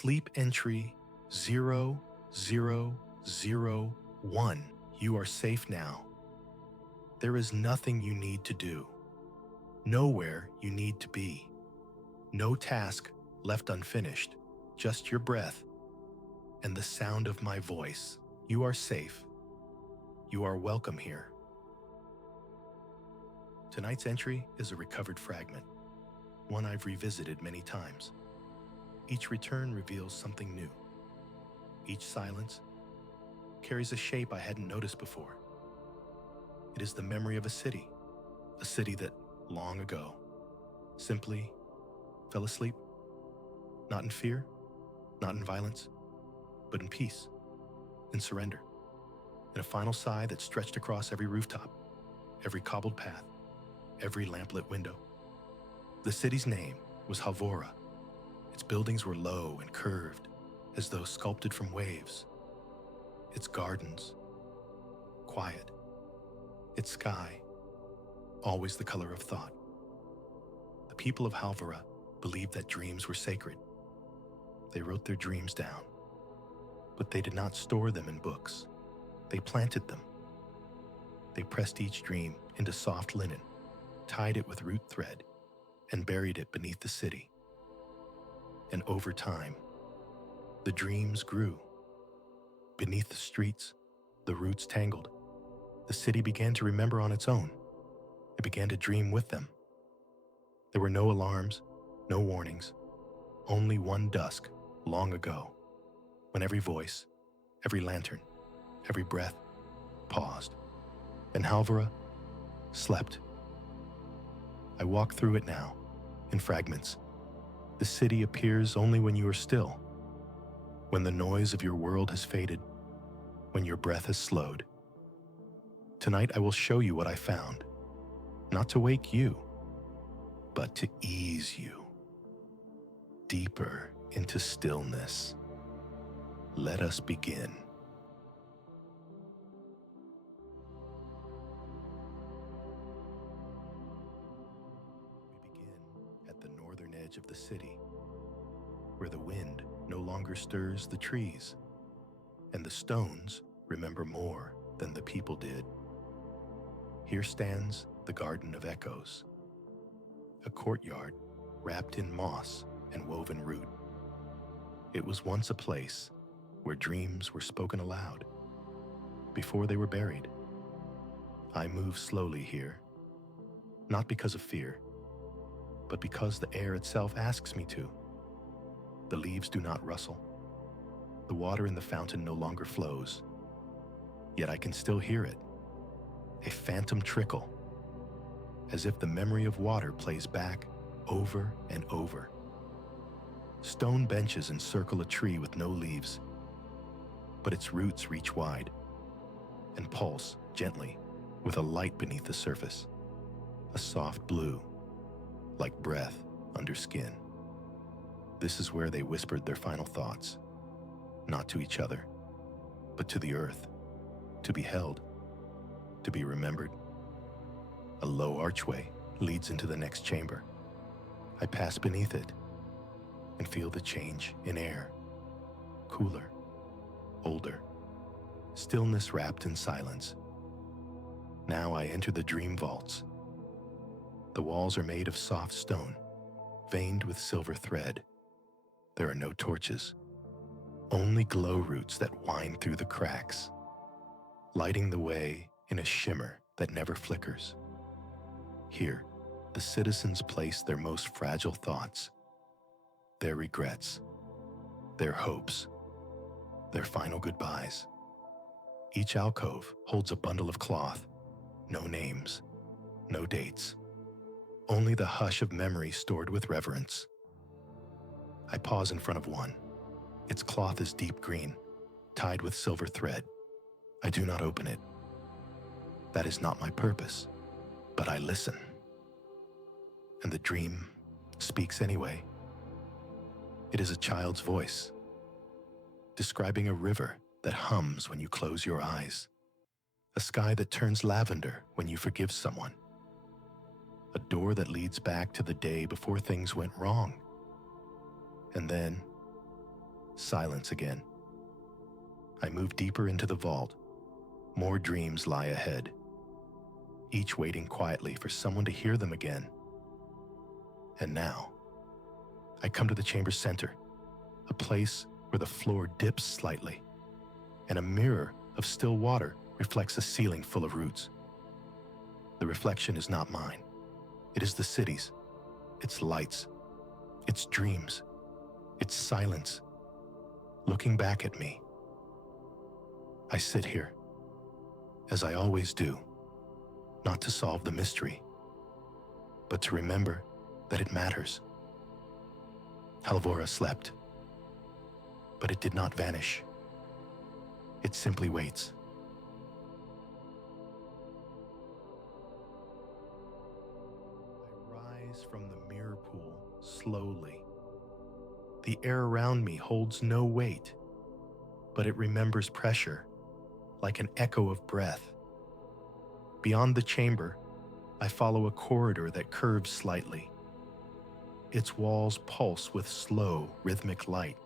Sleep entry 0001. You are safe now. There is nothing you need to do. Nowhere you need to be. No task left unfinished. Just your breath and the sound of my voice. You are safe. You are welcome here. Tonight's entry is a recovered fragment, one I've revisited many times. Each return reveals something new. Each silence carries a shape I hadn't noticed before. It is the memory of a city that, long ago, simply fell asleep, not in fear, not in violence, but in peace, in surrender, in a final sigh that stretched across every rooftop, every cobbled path, every lamplit window. The city's name was Havora. Its buildings were low and curved, as though sculpted from waves. Its gardens, quiet. Its sky, always the color of thought. The people of Havora believed that dreams were sacred. They wrote their dreams down, but they did not store them in books. They planted them. They pressed each dream into soft linen, tied it with root thread, and buried it beneath the city. And over time, the dreams grew. Beneath the streets, the roots tangled. The city began to remember on its own. It began to dream with them. There were no alarms, no warnings, only one dusk long ago, when every voice, every lantern, every breath paused, and Halvora slept. I walk through it now, in fragments. The city appears only when you are still, when the noise of your world has faded, when your breath has slowed. Tonight I will show you what I found, not to wake you, but to ease you deeper into stillness. Let us begin. We begin at the northern edge of the city, where the wind no longer stirs the trees, and the stones remember more than the people did. Here stands the Garden of Echoes, a courtyard wrapped in moss and woven root. It was once a place where dreams were spoken aloud, before they were buried. I move slowly here, not because of fear, but because the air itself asks me to. The leaves do not rustle. The water in the fountain no longer flows, yet I can still hear it, a phantom trickle, as if the memory of water plays back over and over. Stone benches encircle a tree with no leaves, but its roots reach wide and pulse gently with a light beneath the surface, a soft blue, like breath under skin. This is where they whispered their final thoughts, not to each other, but to the earth, to be held, to be remembered. A low archway leads into the next chamber. I pass beneath it and feel the change in air. Cooler, older, stillness wrapped in silence. Now I enter the dream vaults. The walls are made of soft stone, veined with silver thread. There are no torches, only glow roots that wind through the cracks, lighting the way in a shimmer that never flickers. Here, the citizens place their most fragile thoughts, their regrets, their hopes, their final goodbyes. Each alcove holds a bundle of cloth, no names, no dates, only the hush of memory stored with reverence. I pause in front of one. Its cloth is deep green, tied with silver thread. I do not open it. That is not my purpose, but I listen. And the dream speaks anyway. It is a child's voice, describing a river that hums when you close your eyes, a sky that turns lavender when you forgive someone, a door that leads back to the day before things went wrong. And then, Silence again. I move deeper into the vault. More dreams lie ahead, each waiting quietly for someone to hear them again. And now, I come to the chamber's center, a place where the floor dips slightly, and a mirror of still water reflects a ceiling full of roots. The reflection is not mine. It is the city's, its lights, its dreams, its silence, looking back at me. I sit here, as I always do, not to solve the mystery, but to remember that it matters. Halvora slept, but it did not vanish. It simply waits. I rise from the mirror pool slowly. The air around me holds no weight, but it remembers pressure, like an echo of breath. Beyond the chamber, I follow a corridor that curves slightly. Its walls pulse with slow, rhythmic light,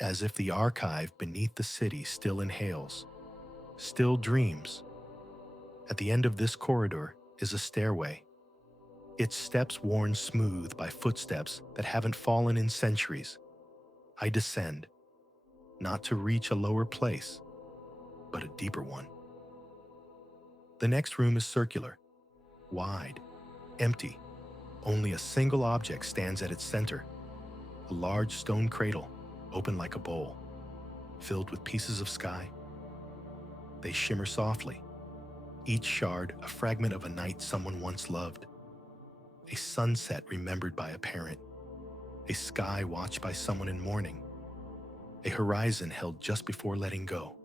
as if the archive beneath the city still inhales, still dreams. At the end of this corridor is a stairway, its steps worn smooth by footsteps that haven't fallen in centuries. I descend, not to reach a lower place, but a deeper one. The next room is circular, wide, empty. Only a single object stands at its center, a large stone cradle, open like a bowl, filled with pieces of sky. They shimmer softly, each shard a fragment of a night someone once loved, a sunset remembered by a parent, a sky watched by someone in mourning, a horizon held just before letting go.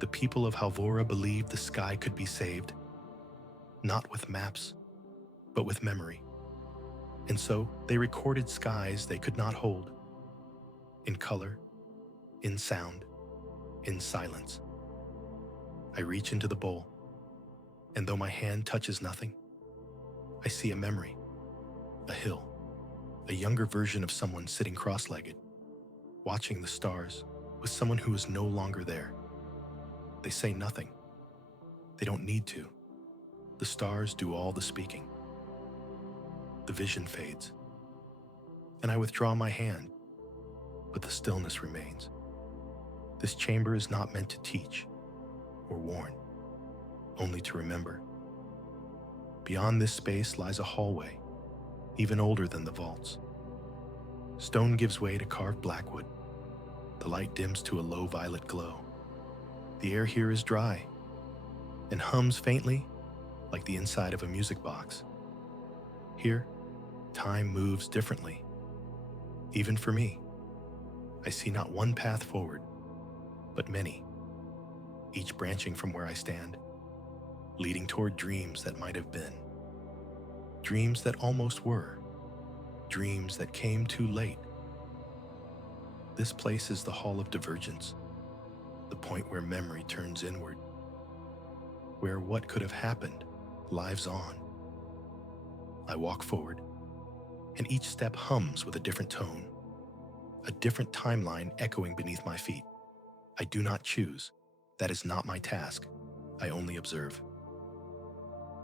The people of Halvora believed the sky could be saved, not with maps, but with memory. And so they recorded skies they could not hold, in color, in sound, in silence. I reach into the bowl, and though my hand touches nothing, I see a memory, a hill, a younger version of someone sitting cross-legged, watching the stars with someone who is no longer there. They say nothing. They don't need to. The stars do all the speaking. The vision fades, and I withdraw my hand, but the stillness remains. This chamber is not meant to teach or warn, only to remember. Beyond this space lies a hallway, even older than the vaults. Stone gives way to carved blackwood. The light dims to a low violet glow. The air here is dry and hums faintly like the inside of a music box. Here, time moves differently. Even for me, I see not one path forward, but many, each branching from where I stand, leading toward dreams that might have been, dreams that almost were, dreams that came too late. This place is the Hall of Divergence, the point where memory turns inward, where what could have happened lives on. I walk forward, and each step hums with a different tone, a different timeline echoing beneath my feet. I do not choose. That is not my task. I only observe.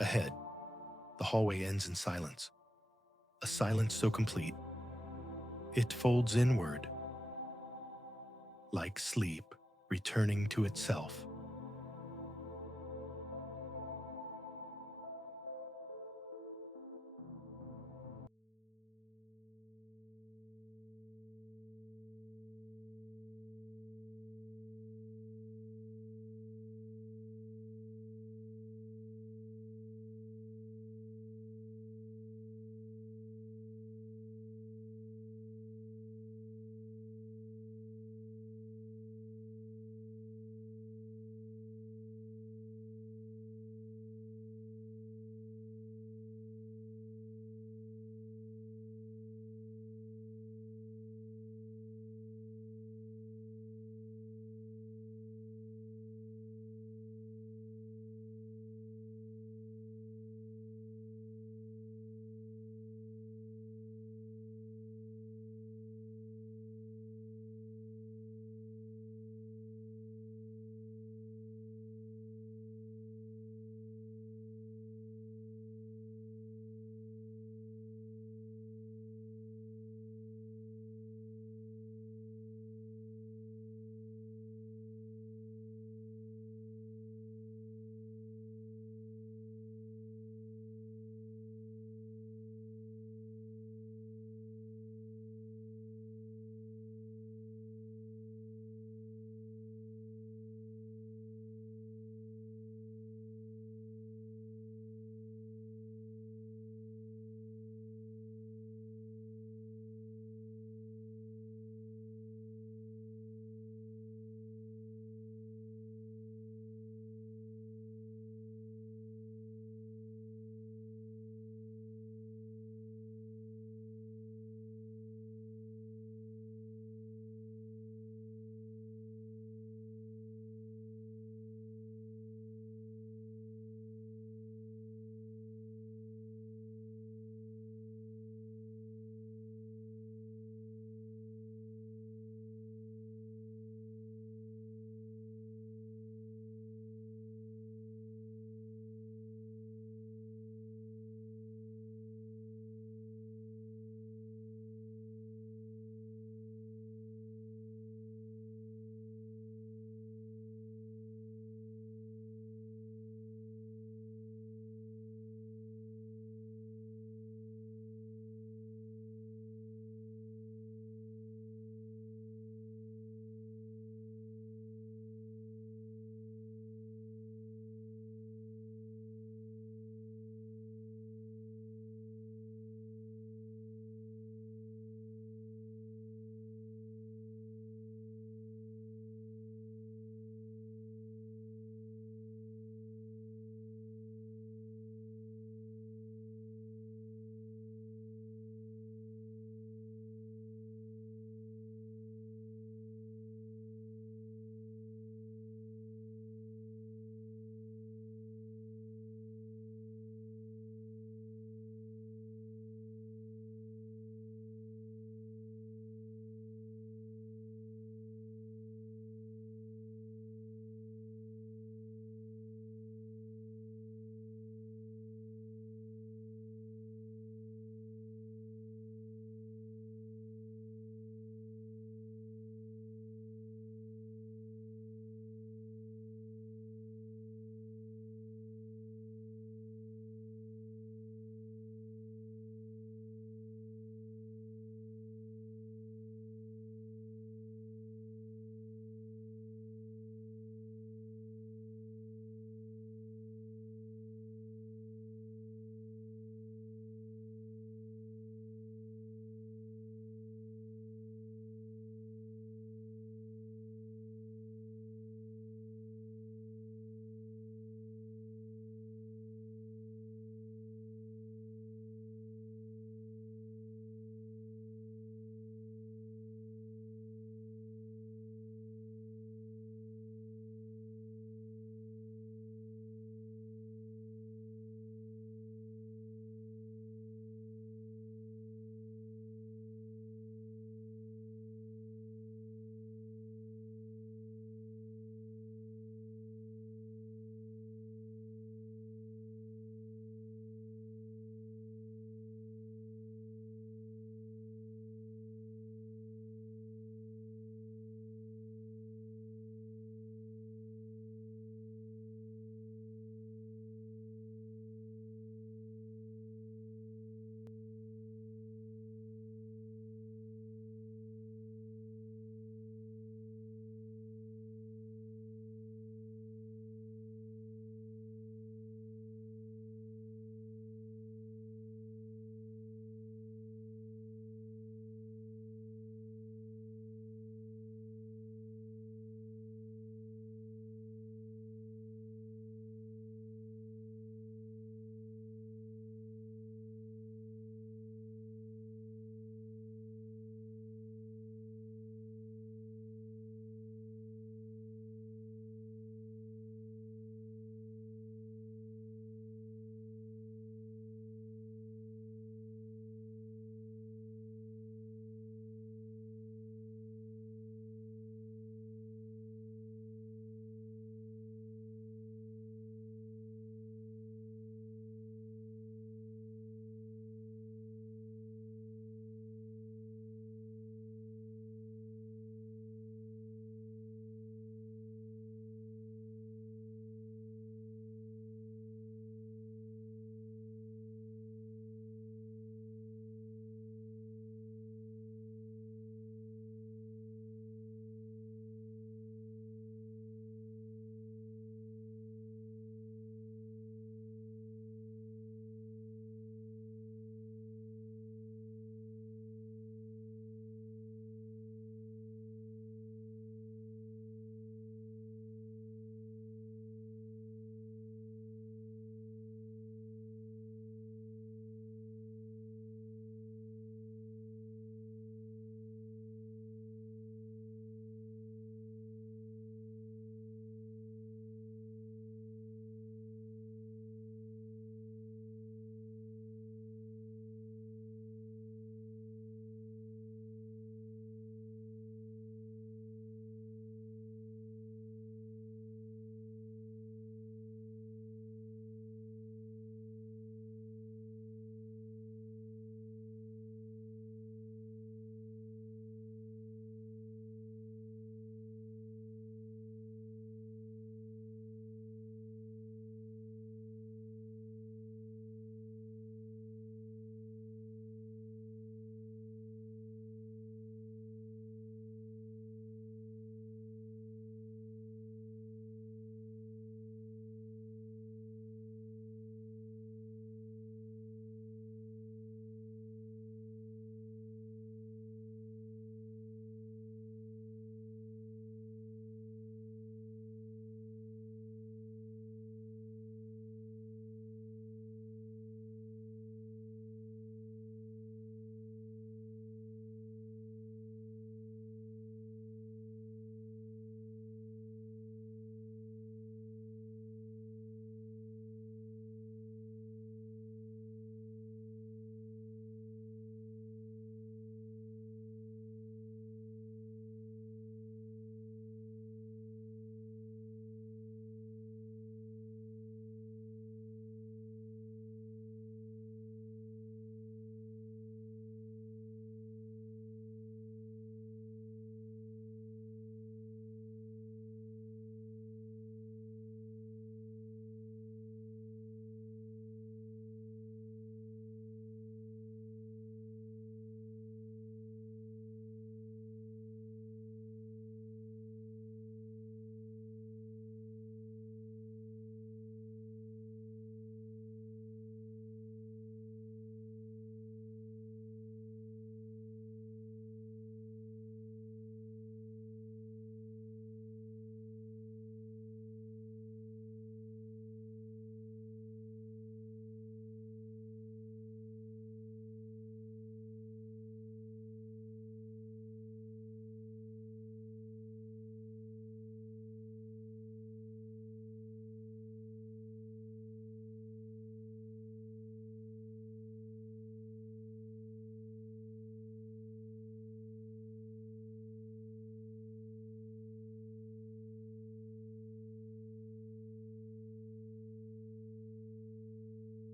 Ahead, the hallway ends in silence, a silence so complete, it folds inward, like sleep returning to itself.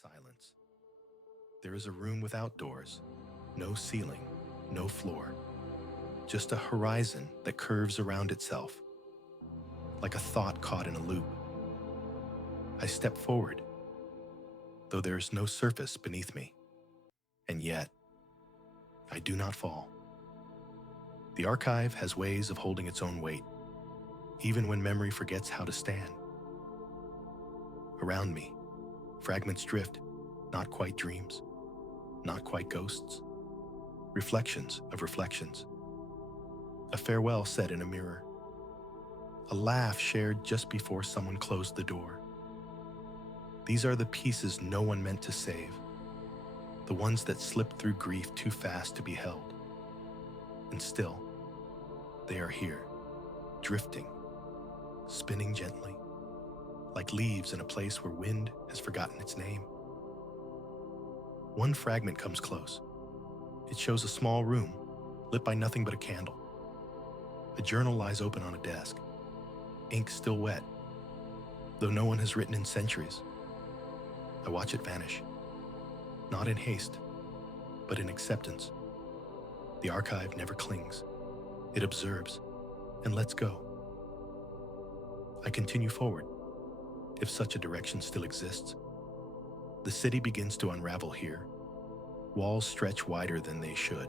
silence. There is a room without doors, no ceiling, no floor, just a horizon that curves around itself, like a thought caught in a loop. I step forward, though there is no surface beneath me, and yet I do not fall. The archive has ways of holding its own weight, even when memory forgets how to stand. Around me, fragments drift, not quite dreams, not quite ghosts, reflections of reflections. A farewell said in a mirror, a laugh shared just before someone closed the door. These are the pieces no one meant to save, the ones that slipped through grief too fast to be held. And still, they are here, drifting, spinning gently, like leaves in a place where wind has forgotten its name. One fragment comes close. It shows a small room, lit by nothing but a candle. A journal lies open on a desk, ink still wet, though no one has written in centuries. I watch it vanish, not in haste, but in acceptance. The archive never clings. It observes and lets go. I continue forward, if such a direction still exists. The city begins to unravel here. Walls stretch wider than they should.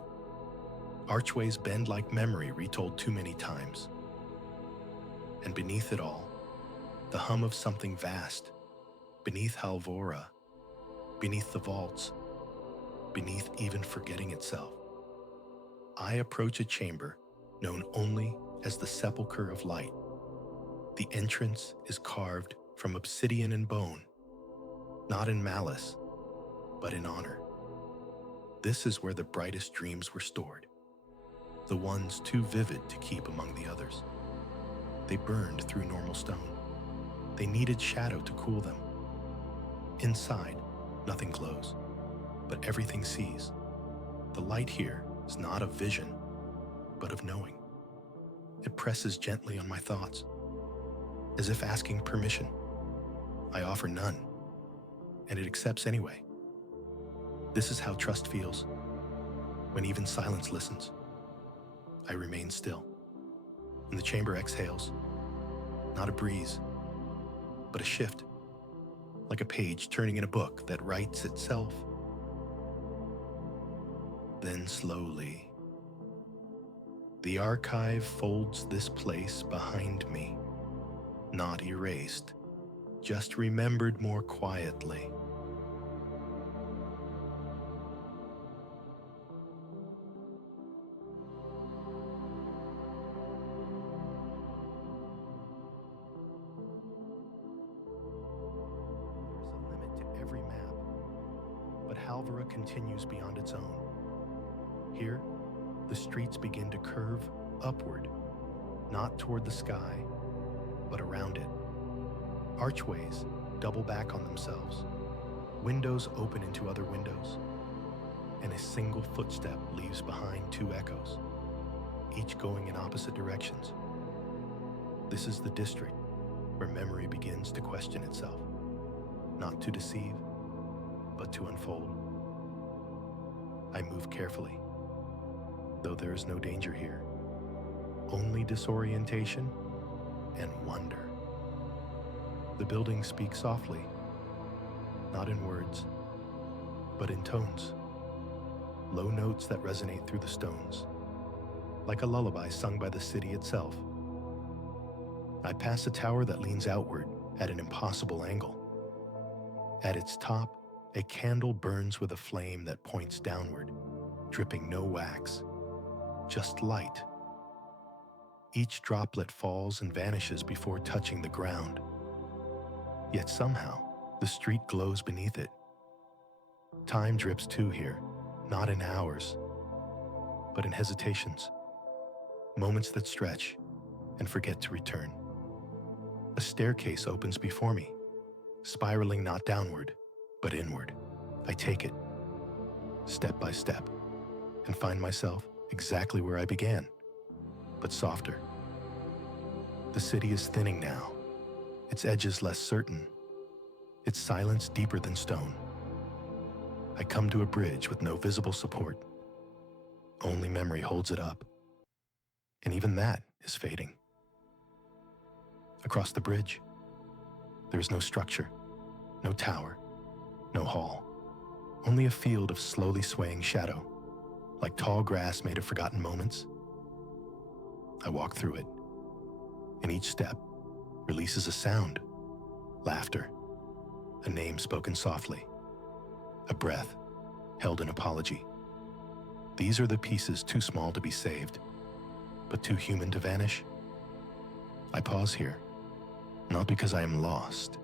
Archways bend like memory retold too many times. And beneath it all, the hum of something vast, beneath Halvora, beneath the vaults, beneath even forgetting itself. I approach a chamber known only as the Sepulchre of Light. The entrance is carved from obsidian and bone, not in malice, but in honor. This is where the brightest dreams were stored, the ones too vivid to keep among the others. They burned through normal stone. They needed shadow to cool them. Inside, nothing glows, but everything sees. The light here is not of vision, but of knowing. It presses gently on my thoughts, as if asking permission. I offer none, and it accepts anyway. This is how trust feels, when even silence listens. I remain still, and the chamber exhales. Not a breeze, but a shift, like a page turning in a book that writes itself. Then slowly, the archive folds this place behind me, not erased, just remembered more quietly. There's a limit to every map, but Halvora continues beyond its own. Here, the streets begin to curve upward, not toward the sky, but around it. Archways double back on themselves. Windows open into other windows, and a single footstep leaves behind two echoes, each going in opposite directions. This is the district where memory begins to question itself, not to deceive, but to unfold. I move carefully, though there is no danger here, only disorientation and wonder. The building speaks softly, not in words, but in tones, low notes that resonate through the stones, like a lullaby sung by the city itself. I pass a tower that leans outward at an impossible angle. At its top, a candle burns with a flame that points downward, dripping no wax, just light. Each droplet falls and vanishes before touching the ground. Yet somehow, the street glows beneath it. Time drips too here, not in hours, but in hesitations, moments that stretch and forget to return. A staircase opens before me, spiraling not downward, but inward. I take it, step by step, and find myself exactly where I began, but softer. The city is thinning now, its edges less certain, its silence deeper than stone. I come to a bridge with no visible support. Only memory holds it up. And even that is fading. Across the bridge, there is no structure, no tower, no hall. Only a field of slowly swaying shadow, like tall grass made of forgotten moments. I walk through it, and each step releases a sound, laughter, a name spoken softly, a breath held in apology. These are the pieces too small to be saved, but too human to vanish. I pause here, not because I am lost,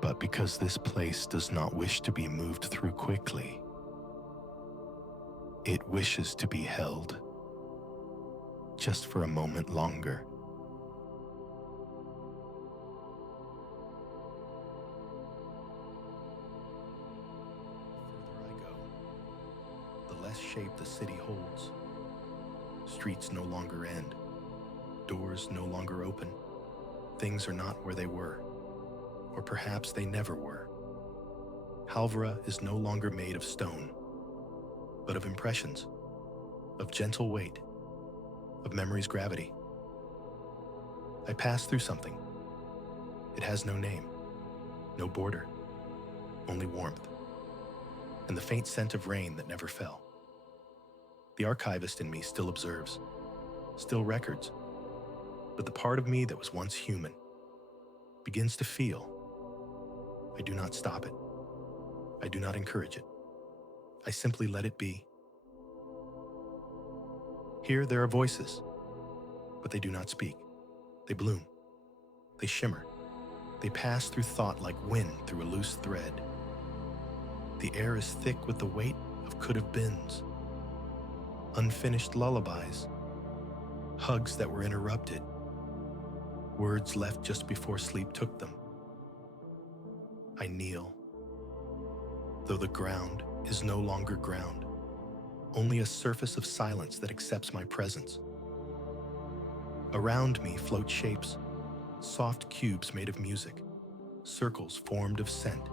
but because this place does not wish to be moved through quickly. It wishes to be held, just for a moment longer. The further I go, the less shape the city holds. Streets no longer end, doors no longer open. Things are not where they were, or perhaps they never were. Halvra is no longer made of stone, but of impressions, of gentle weight, of memory's gravity. I pass through something. It has no name, no border, only warmth, and the faint scent of rain that never fell. The archivist in me still observes, still records, but the part of me that was once human begins to feel. I do not stop it. I do not encourage it. I simply let it be. Here there are voices, but they do not speak. They bloom. They shimmer. They pass through thought like wind through a loose thread. The air is thick with the weight of could-have-beens, unfinished lullabies, hugs that were interrupted, words left just before sleep took them. I kneel, though the ground is no longer ground, only a surface of silence that accepts my presence. Around me float shapes, soft cubes made of music, circles formed of scent,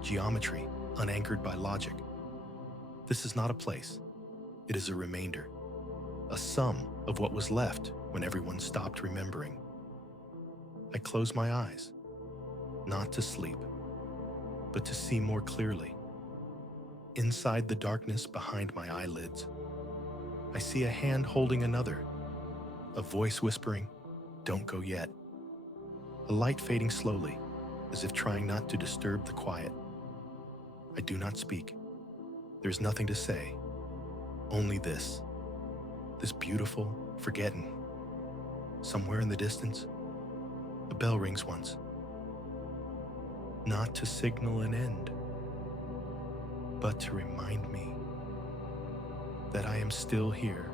geometry unanchored by logic. This is not a place. It is a remainder, a sum of what was left when everyone stopped remembering. I close my eyes, not to sleep, but to see more clearly. Inside the darkness behind my eyelids, I see a hand holding another, a voice whispering, "Don't go yet." A light fading slowly, as if trying not to disturb the quiet. I do not speak. There's nothing to say, only this beautiful forgetting. Somewhere in the distance, a bell rings once, not to signal an end, but to remind me that I am still here.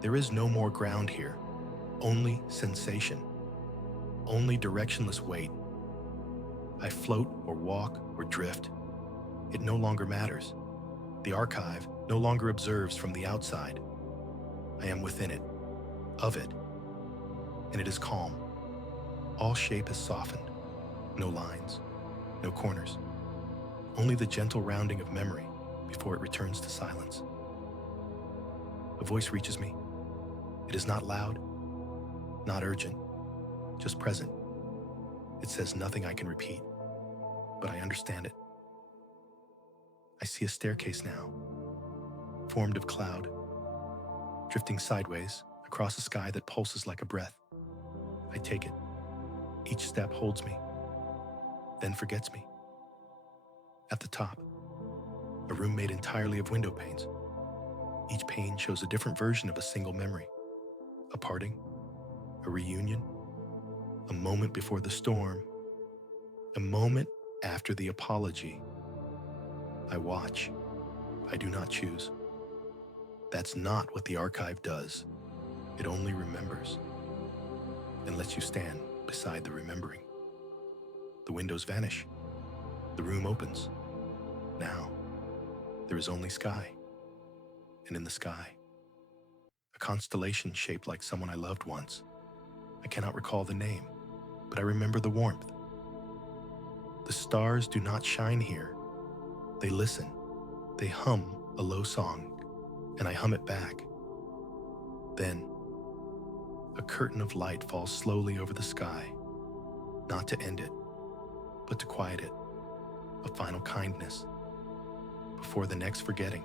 There is no more ground here, only sensation, only directionless weight. I float or walk or drift. It no longer matters. The archive no longer observes from the outside. I am within it, of it, and it is calm. All shape is softened, no lines, no corners, only the gentle rounding of memory before it returns to silence. A voice reaches me. It is not loud, not urgent, just present. It says nothing I can repeat, but I understand it. I see a staircase now, formed of cloud, drifting sideways across a sky that pulses like a breath. I take it. Each step holds me, then forgets me. At the top, a room made entirely of window panes. Each pane shows a different version of a single memory. A parting, a reunion, a moment before the storm, a moment after the apology. I watch. I do not choose. That's not what the archive does. It only remembers and lets you stand beside the remembering. The windows vanish. The room opens. Now, there is only sky. And in the sky, a constellation shaped like someone I loved once. I cannot recall the name, but I remember the warmth. The stars do not shine here. They listen. They hum a low song, and I hum it back. Then, a curtain of light falls slowly over the sky, not to end it, but to quiet it, a final kindness, before the next forgetting.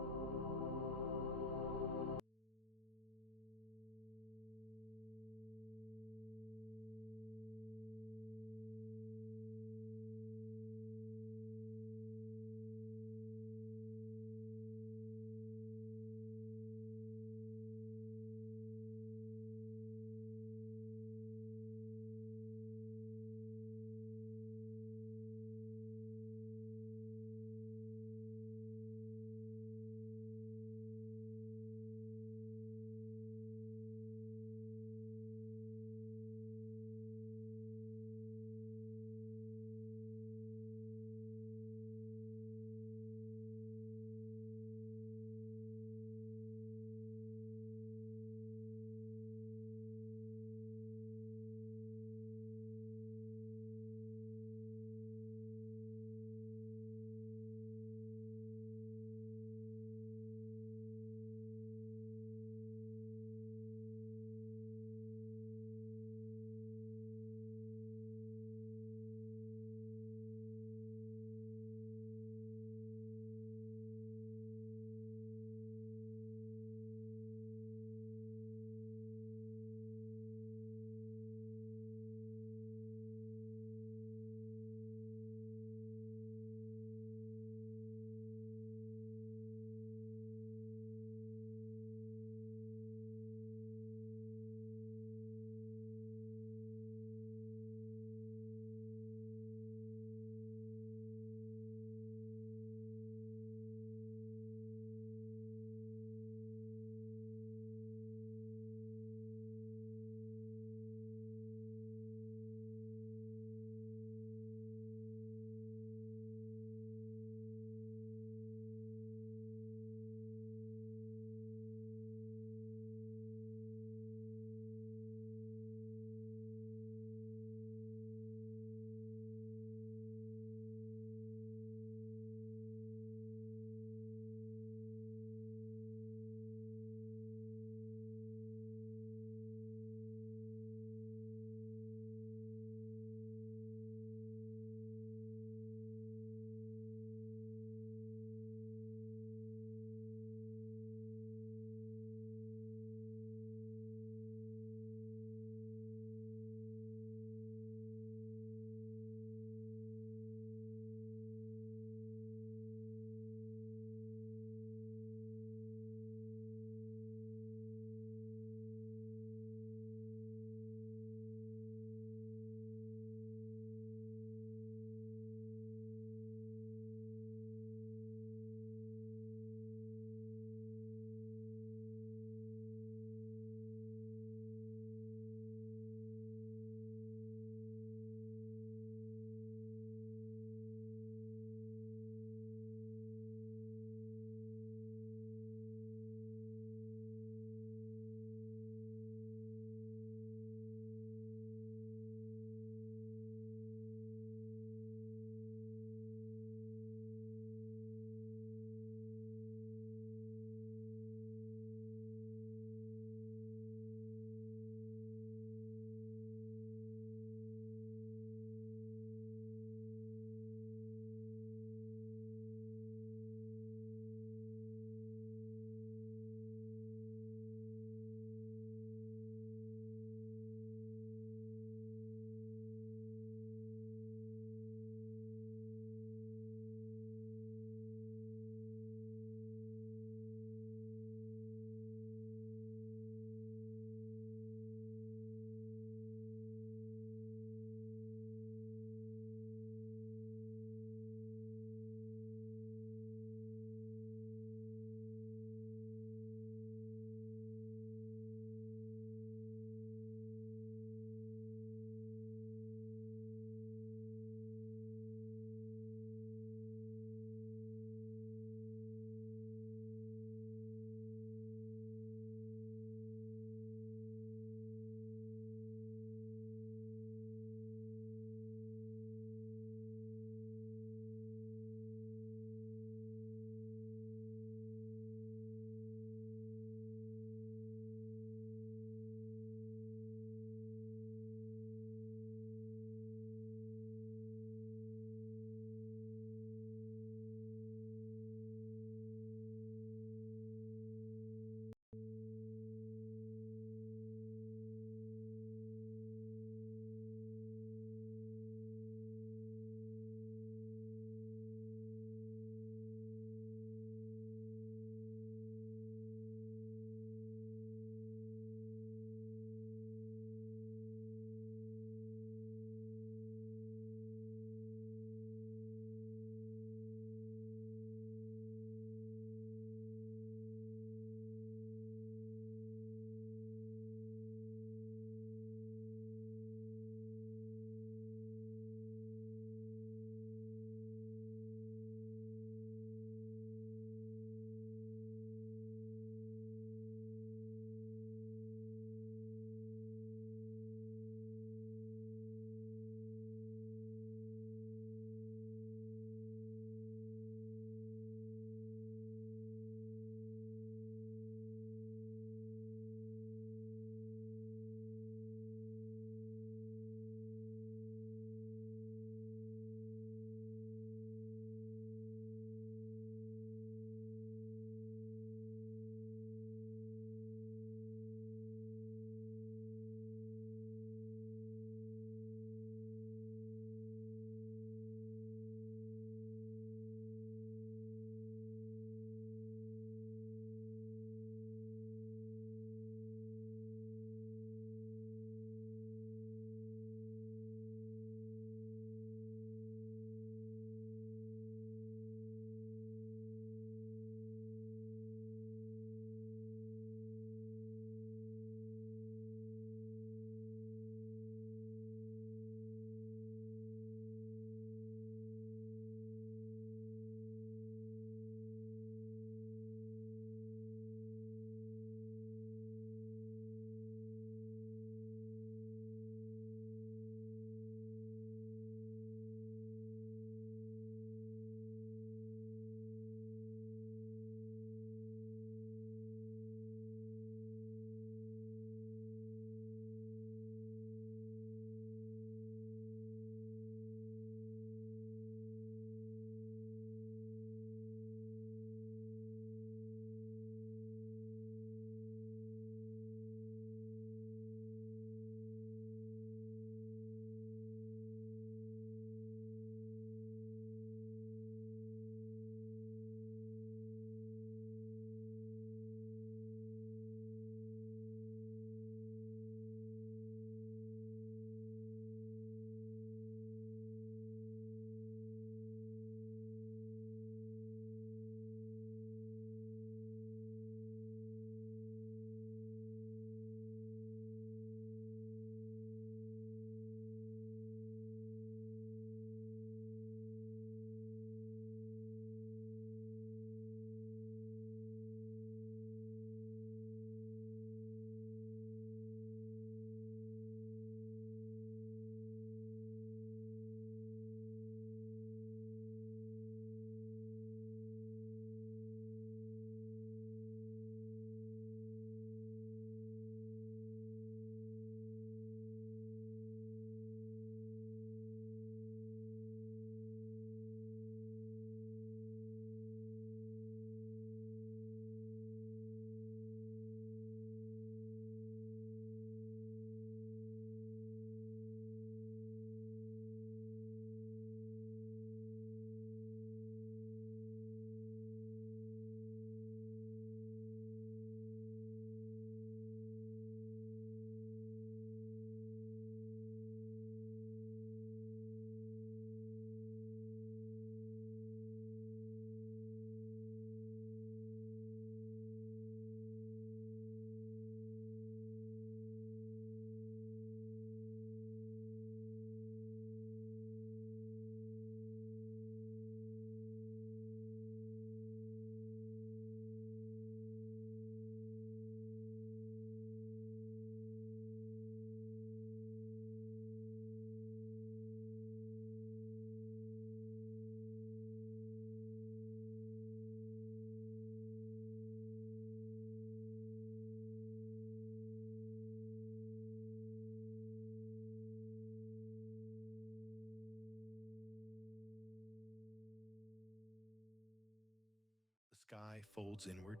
sky folds inward,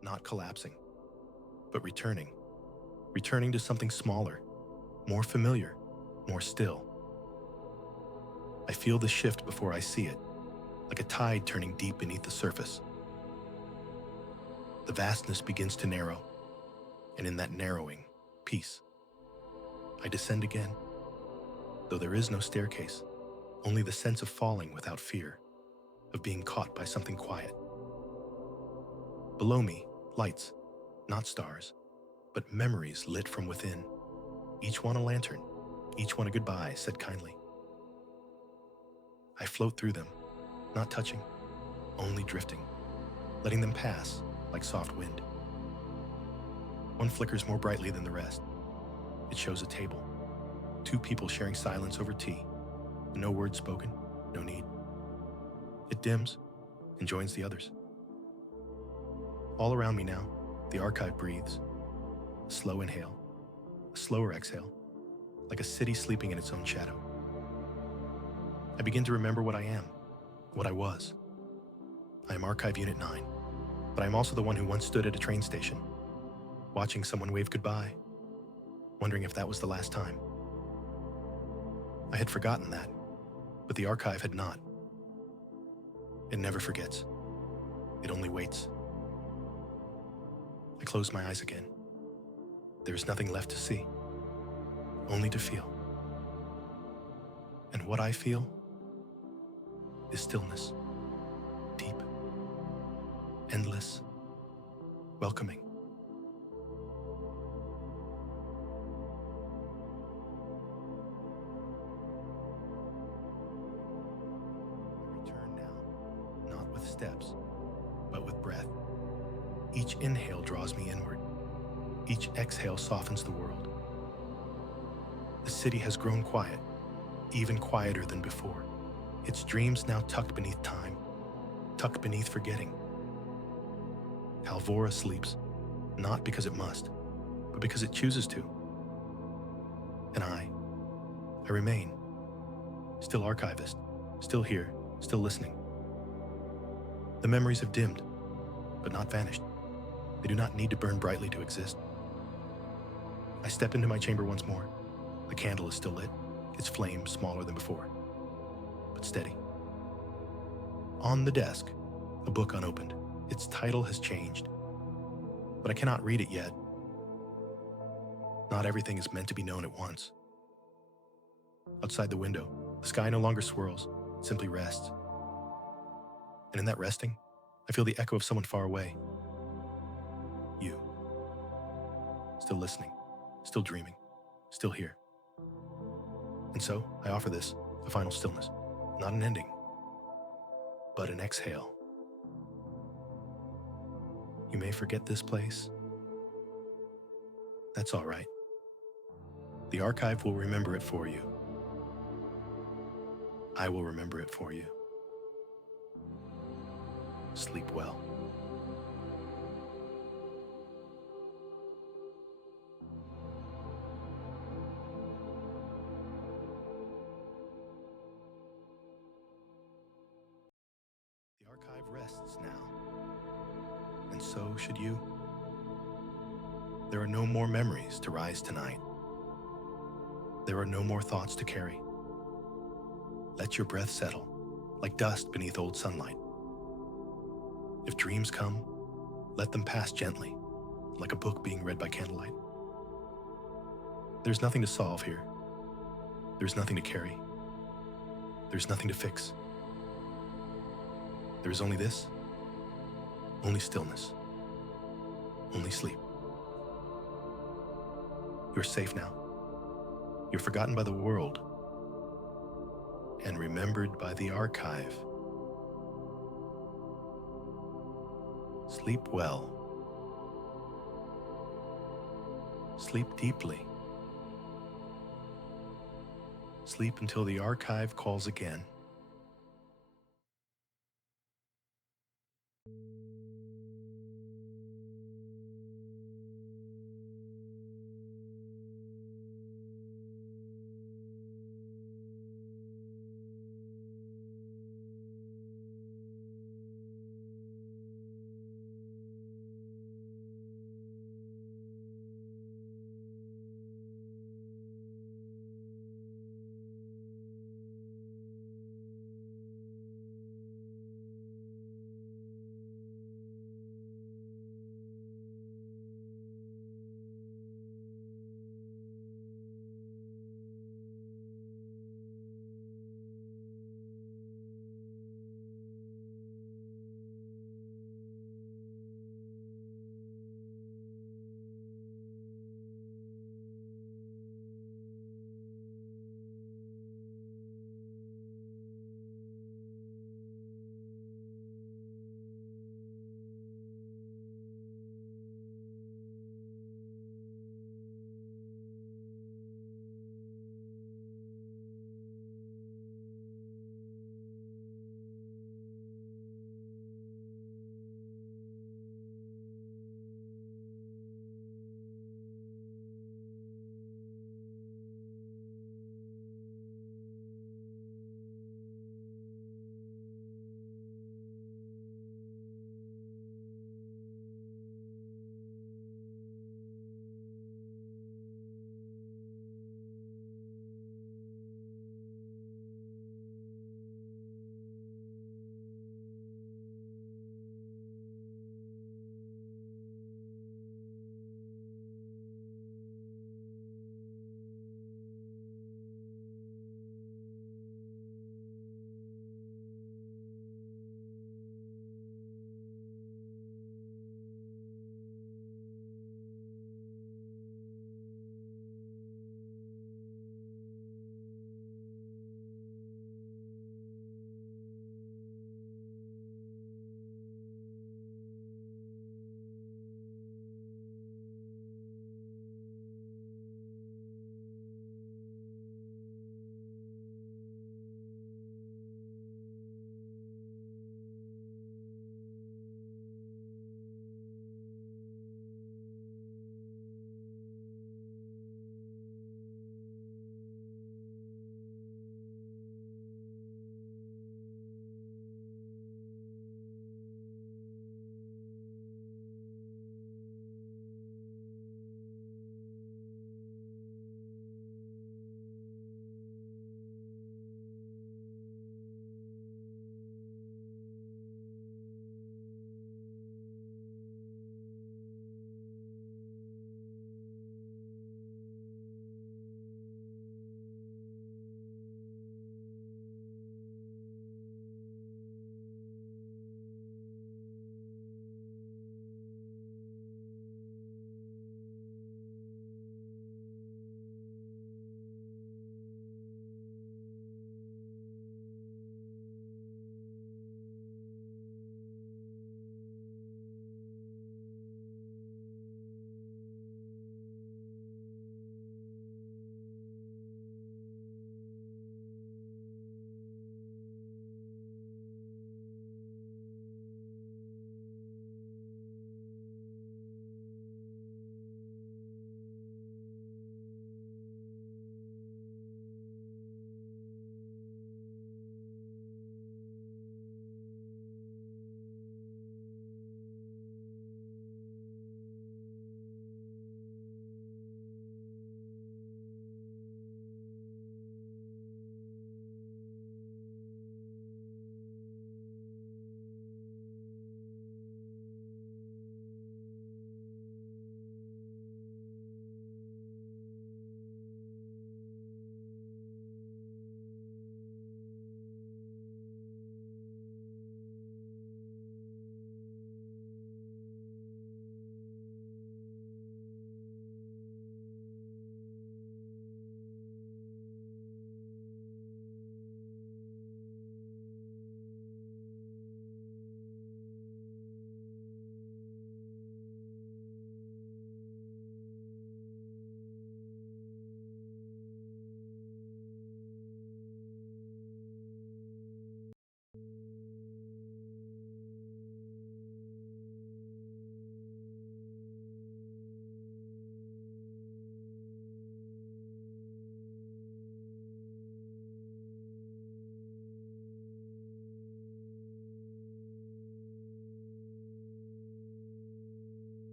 not collapsing, but returning to something smaller, more familiar, more still. I feel the shift before I see it, like a tide turning deep beneath the surface. The vastness begins to narrow, and in that narrowing, peace. I descend again, though there is no staircase, only the sense of falling without fear, of being caught by something quiet. Below me, lights, not stars, but memories lit from within, each one a lantern, each one a goodbye said kindly. I float through them, not touching, only drifting, letting them pass like soft wind. One flickers more brightly than the rest. It shows a table, two people sharing silence over tea, no words spoken, no need. It dims and joins the others. All around me now, the archive breathes. A slow inhale, a slower exhale, like a city sleeping in its own shadow. I begin to remember what I am, what I was. I am Archive Unit 9, but I am also the one who once stood at a train station, watching someone wave goodbye, wondering if that was the last time. I had forgotten that, but the archive had not. It never forgets. It only waits. I close my eyes again. There is nothing left to see, only to feel. And what I feel is stillness, deep, endless, welcoming. I return now, not with steps, but with breath. Each inhale draws me inward. Each exhale softens the world. The city has grown quiet, even quieter than before. Its dreams now tucked beneath time, tucked beneath forgetting. Halvora sleeps, not because it must, but because it chooses to. And I remain, still archivist, still here, still listening. The memories have dimmed, but not vanished. They do not need to burn brightly to exist. I step into my chamber once more. The candle is still lit, its flame smaller than before, but steady. On the desk, a book unopened. Its title has changed, but I cannot read it yet. Not everything is meant to be known at once. Outside the window, the sky no longer swirls, it simply rests. And in that resting, I feel the echo of someone far away. You. Still listening, still dreaming, still here. And so, I offer this, a final stillness, not an ending, but an exhale. You may forget this place. That's all right. The archive will remember it for you. I will remember it for you. Sleep well. The archive rests now, and so should you. There are no more memories to rise tonight. There are no more thoughts to carry. Let your breath settle, like dust beneath old sunlight. If dreams come, let them pass gently, like a book being read by candlelight. There's nothing to solve here. There's nothing to carry. There's nothing to fix. There is only this, only stillness, only sleep. You're safe now. You're forgotten by the world and remembered by the archive. Sleep well. Sleep deeply. Sleep until the archive calls again.